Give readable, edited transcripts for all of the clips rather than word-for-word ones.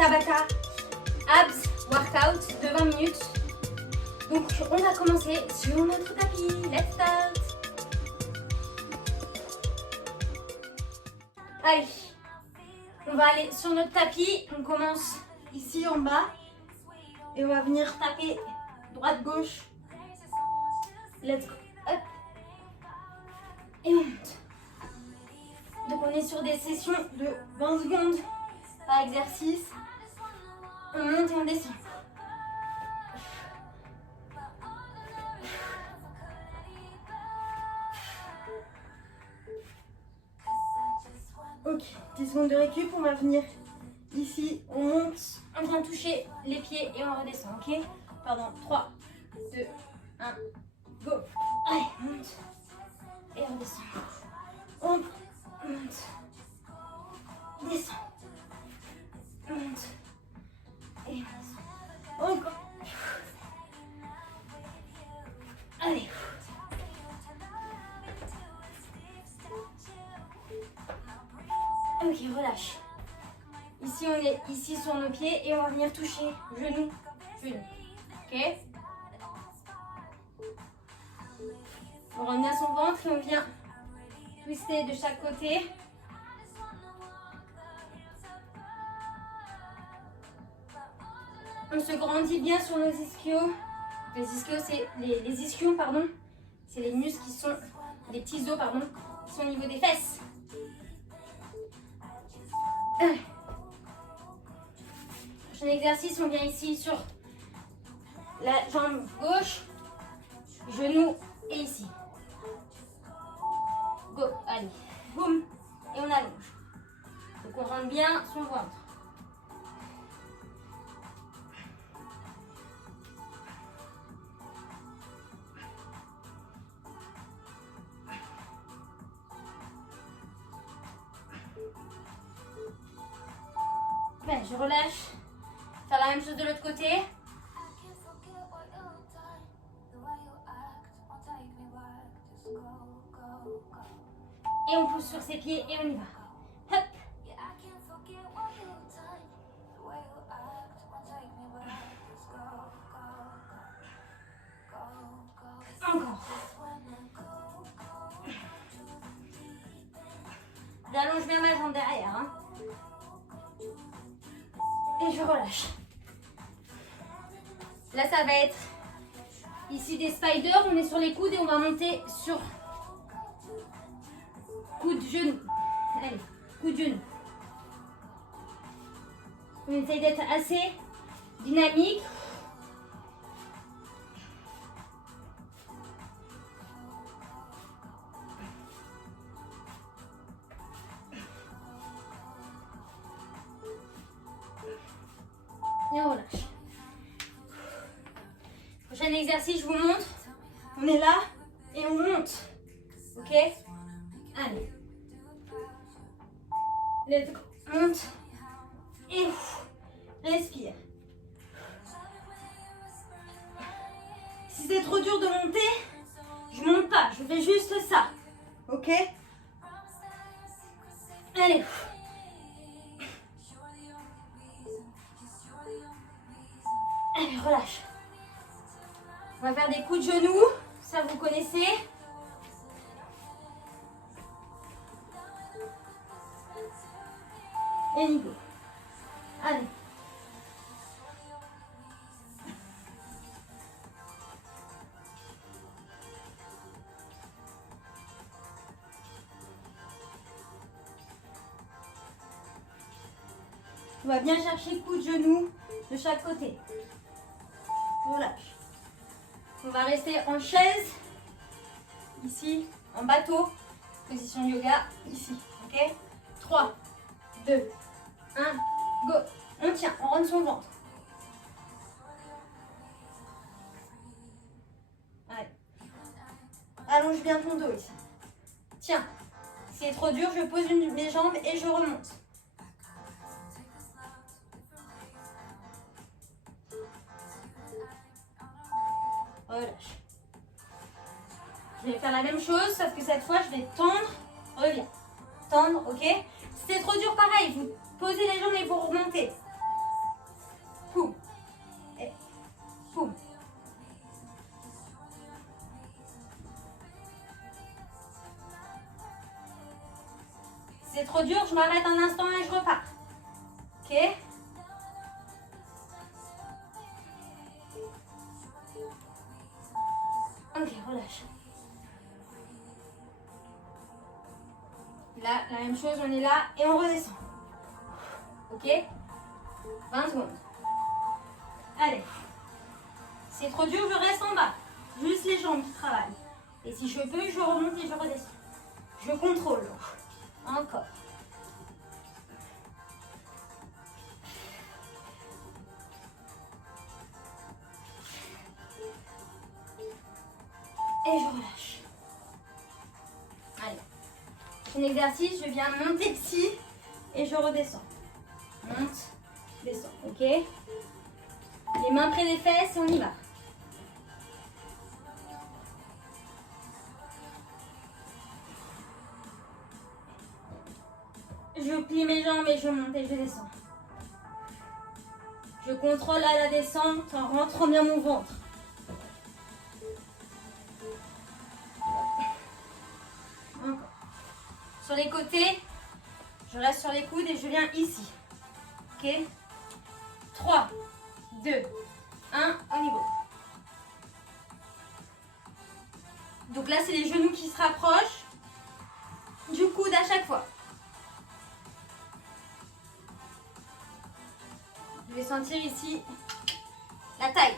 Tabata Abs Workout de 20 minutes. Donc on va commencer sur notre tapis. Let's start. Allez, on va aller sur notre tapis. On commence ici en bas. Et on va venir taper droite-gauche. Let's go. Hop. Et on monte. Donc on est sur des sessions de 20 secondes par exercice. On monte et on descend. Ok, 10 secondes de récup, on va venir ici, on monte, on vient toucher les pieds et on redescend, ok? Pardon, 3, 2, 1, go. Allez, on monte et on descend. On monte, descend, monte et on descend. Encore. Allez. Ok, relâche. Ici, on est ici sur nos pieds et on va venir toucher genou, genou. Ok? On revient à son ventre et on vient twister de chaque côté. On se grandit bien sur nos ischios. Les ischios, c'est les ischions, pardon. C'est les muscles qui sont, les petits os, pardon, qui sont au niveau des fesses. Prochain exercice, on vient ici sur la jambe gauche, genou et ici. Go, allez, boum, et on allonge. Donc on rentre bien son ventre. Ben, je relâche. Faire la même chose de l'autre côté. Et on pousse sur ses pieds et on y va. Hop. Encore. J'allonge bien ma jambe derrière. Hein. Et je relâche. Là, ça va être ici des spiders. On est sur les coudes et on va monter sur coude, genou. Allez, coude, genou. On essaye d'être assez dynamique. Et on relâche. Prochain exercice, je vous montre. On est là et on monte. Ok? Allez. Let's go. Monte. Et respire. Si c'est trop dur de monter, je monte pas. Je fais juste ça. Ok? Allez. Allez, relâche. On va faire des coups de genoux. Ça, vous connaissez. Et niveau. Allez. On va bien chercher coup de genou de chaque côté. Relâche. On va rester en chaise. Ici, en bateau. Position yoga. Ici. Ok? 3, 2, 1, go. On tient, on rentre son ventre. Allez. Allonge bien ton dos ici. Tiens. Si c'est trop dur, je pose mes jambes et je remonte. Relâche. Je vais faire la même chose, sauf que cette fois, je vais tendre. Reviens. Tendre, ok? Si c'est trop dur, pareil, vous posez les jambes et vous remontez. Boum. Si c'est trop dur, je m'arrête un instant et je repars. Ok? Ok, relâche. Là, la même chose, on est là et on redescend. Ok? 20 secondes. Allez. Si c'est trop dur, je reste en bas. Juste les jambes qui travaillent. Et si je peux, je remonte et je redescends. Je contrôle. Encore. Et je relâche. Allez. Un exercice, je viens monter ici et je redescends. Monte, descends. Ok? Les mains près des fesses et on y va. Je plie mes jambes et je monte et je descends. Je contrôle à la descente en rentrant bien mon ventre. Encore. Sur les côtés, je reste sur les coudes et je viens ici. Ok? 3, 2, 1, on y va. Donc là, c'est les genoux qui se rapprochent du coude à chaque fois. Je vais sentir ici la taille.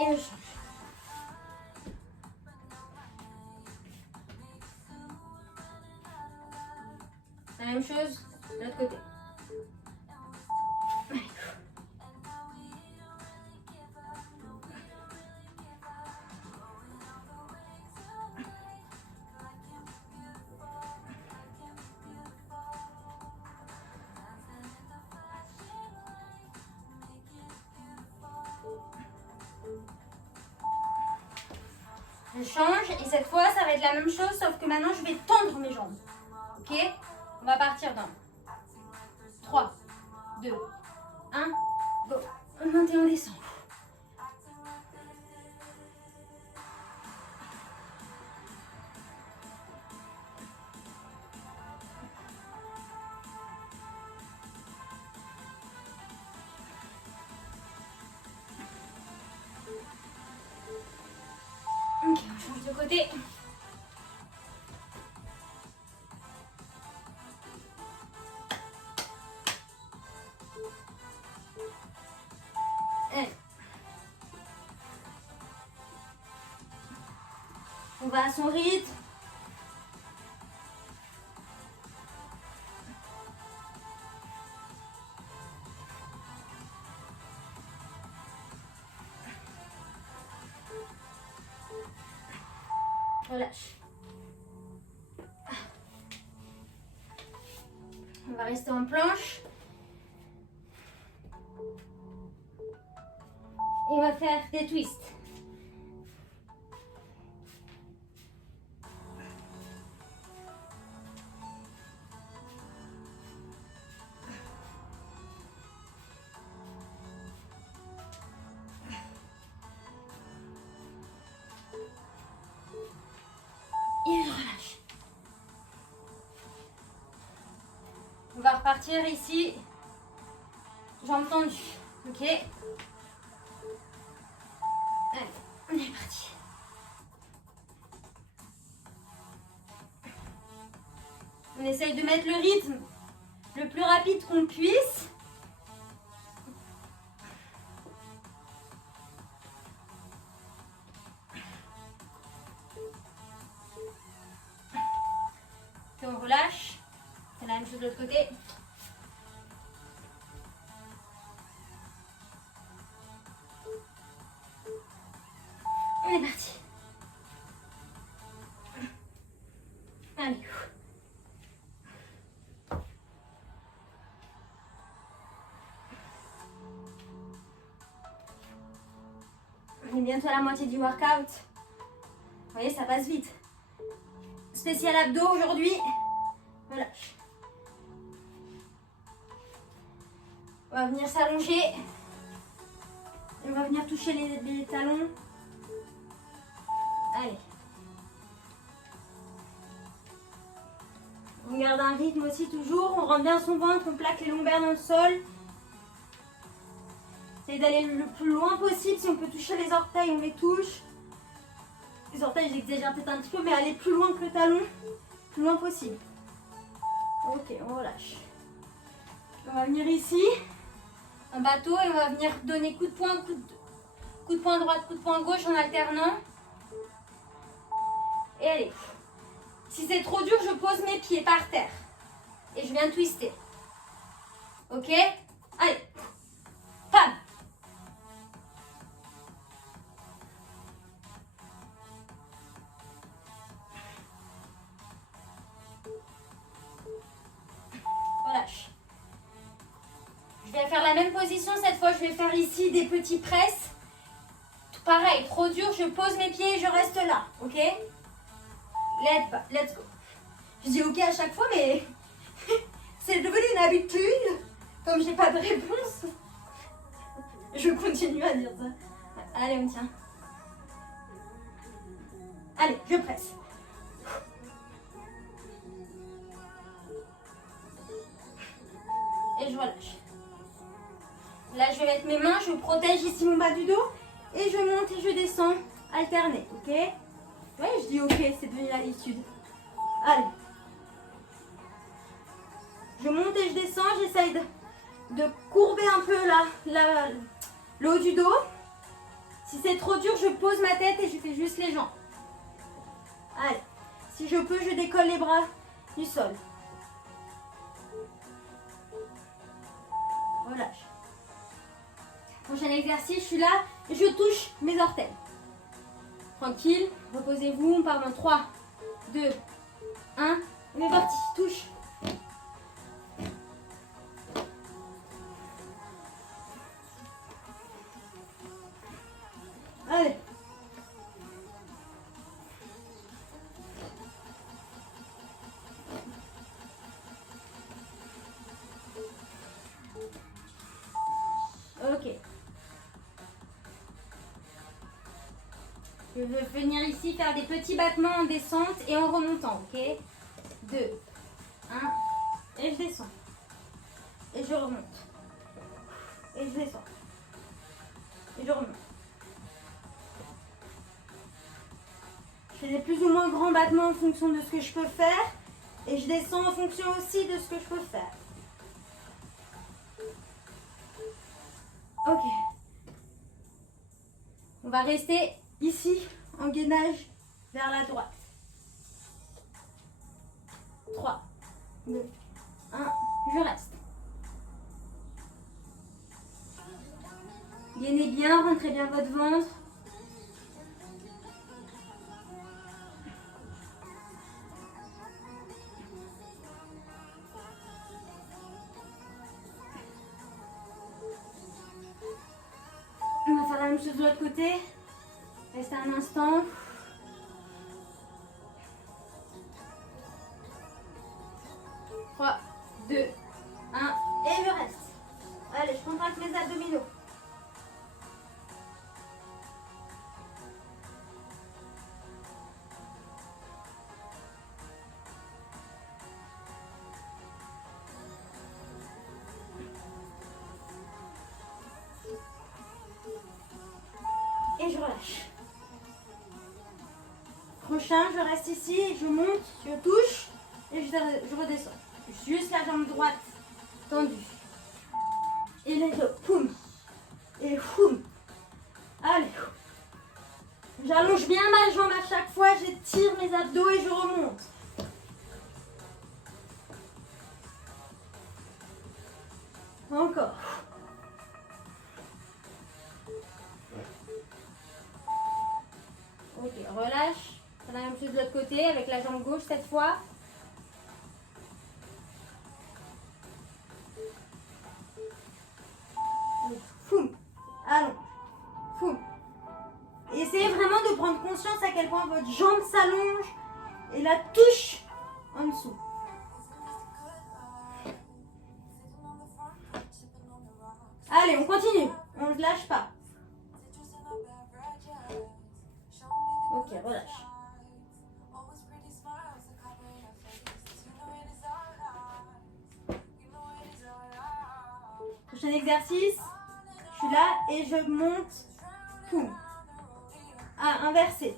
Et je change. La même chose de l'autre côté. Je change et cette fois, ça va être la même chose, sauf que maintenant, je vais tendre mes jambes. Ok? On va partir dans 3, 2, 1, go. On monte et on descend. Ok, on change de côté. Allez. On va à son rythme. Relâche. On va rester en planche. Et on va faire des twists. Et je relâche. On va repartir ici. Jambes tendues. Ok? Allez, on est parti. On essaye de mettre le rythme le plus rapide qu'on puisse. Et on relâche. C'est la même chose de l'autre côté. On est parti. Allez. On est bientôt à la moitié du workout. Vous voyez, ça passe vite. Spécial abdos aujourd'hui. Relâche. On va venir s'allonger. On va venir toucher les talons. Allez. On garde un rythme aussi toujours. On rentre bien son ventre, on plaque les lombaires dans le sol. Essayez d'aller le plus loin possible. Si on peut toucher les orteils, on les touche. Les orteils, j'exagère peut-être un petit peu, mais aller plus loin que le talon. Plus loin possible. Ok, on relâche. On va venir ici. Un bateau et on va venir donner coup de poing, coup de poing droite, coup de poing gauche en alternant. Et allez. Si c'est trop dur, je pose mes pieds par terre. Et je viens twister. Ok? Allez. Pam. Relâche. Je vais faire la même position. Cette fois, je vais faire ici des petits presses. Pareil, trop dur, je pose mes pieds et je reste là. Ok? Let's go. Je dis ok à chaque fois, mais c'est devenu une habitude. Comme j'ai pas de réponse, je continue à dire ça. Allez, on tient. Allez, je presse. Et je relâche. Là, je vais mettre mes mains, je protège ici mon bas du dos. Et je monte et je descends, alterner, ok? Ouais, je dis ok, c'est devenu l'habitude. Allez. Je monte et je descends, j'essaye de courber un peu le haut du dos. Si c'est trop dur, je pose ma tête et je fais juste les jambes. Allez. Si je peux, je décolle les bras du sol. Relâche. Prochain exercice, je suis là et je touche mes orteils. Tranquille, reposez-vous, on part dans 3, 2, 1. On est parti, touche. Allez. Ok. Je veux venir ici faire des petits battements en descente et en remontant, ok? 2, 1, et je descends. Et je remonte. Et je descends. Et je remonte. Je fais des plus ou moins grands battements en fonction de ce que je peux faire. Et je descends en fonction aussi de ce que je peux faire. Ok. On va rester ici en gainage vers la droite. 3, 2, 1, je reste. Gainez bien, rentrez bien votre ventre. On va faire la même chose de l'autre côté. Restez un instant. Trois, 2, 1, et je reste. Allez, je contracte mes abdominaux. Et je relâche. Prochain, je reste ici, je monte, je touche et je redescends. Juste la jambe droite tendue. Et les deux, poum. Et poum. Allez. J'allonge bien ma jambe à chaque fois, j'étire mes abdos et je remonte. Encore. Ok, relâche. C'est la même chose de l'autre côté avec la jambe gauche cette fois. Foum. Allons. Foum. Essayez vraiment de prendre conscience à quel point votre jambe s'allonge et la touche en dessous. Allez, on continue. On ne lâche pas. Ok, relâche. Prochain exercice. Je suis là et je monte. Poum. Ah, inversé.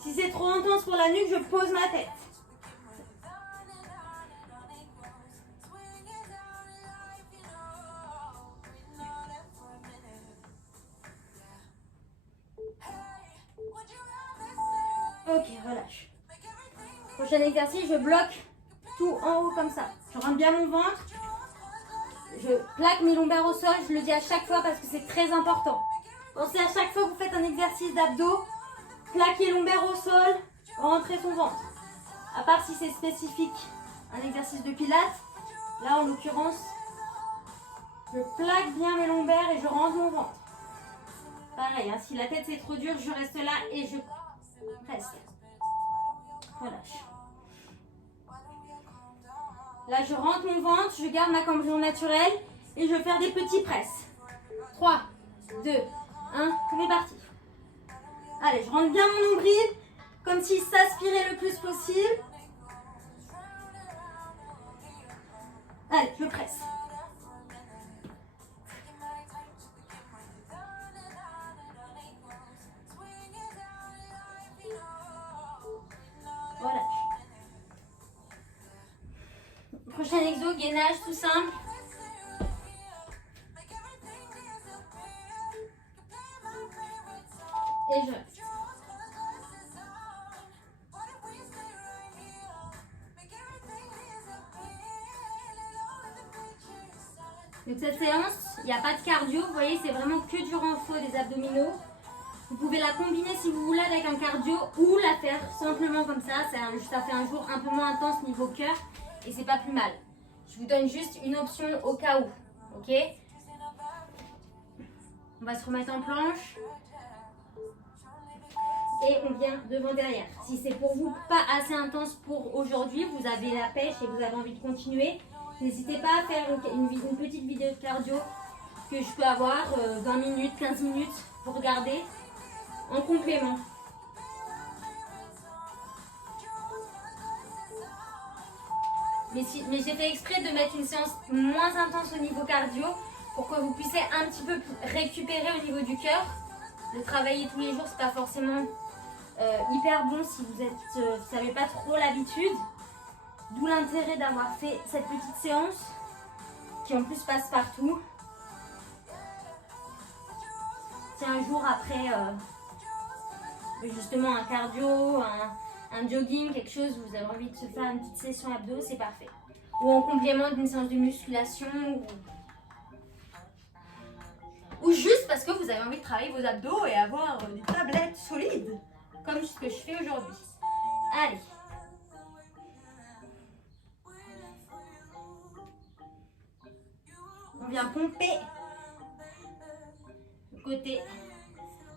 Si c'est trop intense pour la nuque, je pose ma tête. Ok, relâche. Prochain exercice, je bloque tout en haut comme ça. Je rentre bien mon ventre. Je plaque mes lombaires au sol. Je le dis à chaque fois parce que c'est très important. Pensez à chaque fois que vous faites un exercice d'abdos, plaquez lombaires au sol, rentrez son ventre. À part si c'est spécifique, un exercice de pilates. Là, en l'occurrence, je plaque bien mes lombaires et je rentre mon ventre. Pareil, hein, si la tête c'est trop dur, je reste là et je presse. Relâche. Là, je rentre mon ventre, je garde ma cambrure naturelle et je vais faire des petits presses. 3, 2, 1, on est parti. Allez, je rentre bien mon nombril, comme s'il s'aspirait le plus possible. Allez, je presse. Relâche. Prochain exo, gainage tout simple. Et je reste. Donc cette séance, il n'y a pas de cardio, vous voyez, c'est vraiment que du renfort des abdominaux. Vous pouvez la combiner si vous voulez avec un cardio ou la faire simplement comme ça. Ça fait un jour un peu moins intense niveau cœur et c'est pas plus mal. Je vous donne juste une option au cas où, ok? On va se remettre en planche. Et on vient devant derrière. Si c'est pour vous pas assez intense pour aujourd'hui, vous avez la pêche et vous avez envie de continuer, n'hésitez pas à faire une petite vidéo de cardio que je peux avoir 20 minutes, 15 minutes pour regarder en complément. Mais j'ai fait exprès de mettre une séance moins intense au niveau cardio pour que vous puissiez un petit peu récupérer au niveau du cœur. De travailler tous les jours, c'est pas forcément hyper bon si vous n'avez pas trop l'habitude. D'où l'intérêt d'avoir fait cette petite séance qui en plus passe partout. C'est un jour après justement un cardio, un jogging, quelque chose où vous avez envie de se faire une petite session abdos, c'est parfait. Ou en complément d'une séance de musculation ou juste parce que vous avez envie de travailler vos abdos et avoir des tablettes solides, comme ce que je fais aujourd'hui. Allez. On vient pomper le côté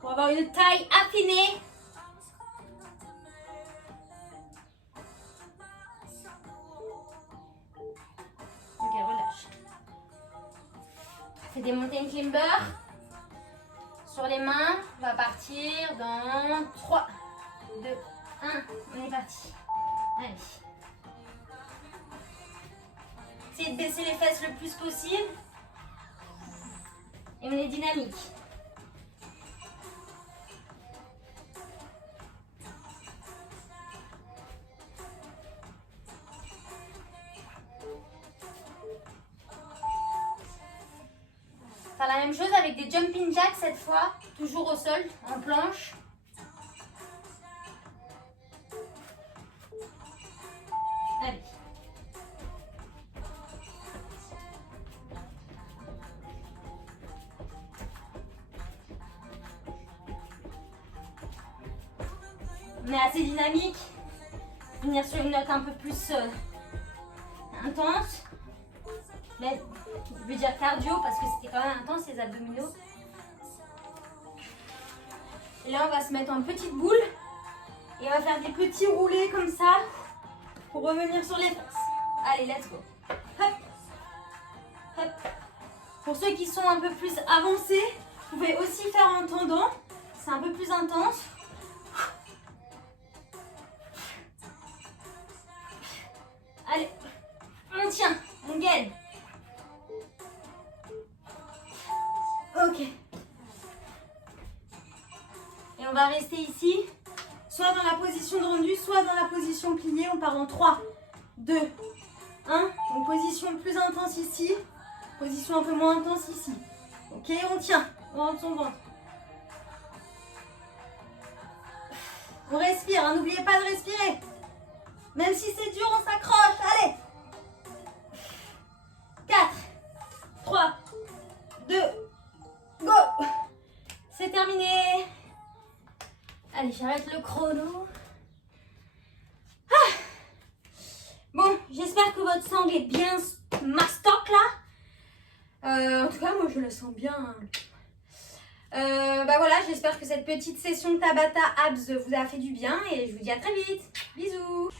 pour avoir une taille affinée. Ok, relâche. Fais des montées climber. Sur les mains, on va partir dans 3, 2, 1. On est parti. Allez. Essayez de baisser les fesses le plus possible. Et on est dynamique. Faire la même chose avec des jumping jacks cette fois, toujours au sol, en planche. Allez. On est assez dynamique. Venir sur une note un peu plus intense. Mais je veux dire cardio parce que c'était quand même intense les abdominaux. Et là on va se mettre en petite boule. Et on va faire des petits roulés comme ça pour revenir sur les fesses. Allez, let's go. Hop, hop, Pour ceux qui sont un peu plus avancés, vous pouvez aussi faire en tendant. C'est un peu plus intense. Allez, on tient, on gaine. Ok. Et on va rester ici, soit dans la position de rendu, soit dans la position pliée. On part en 3, 2, 1. Une position plus intense ici, position un peu moins intense ici. Ok, on tient, on rentre son ventre. On respire, hein, n'oubliez pas de respirer. Même si c'est dur, on s'accroche. Allez. 4, 3, 2, go. C'est terminé. Allez, j'arrête le chrono. Ah. Bon, j'espère que votre sangle est bien mastoc là. En tout cas, moi je le sens bien. Bah voilà, j'espère que cette petite session de Tabata Abs vous a fait du bien et je vous dis à très vite. Bisous.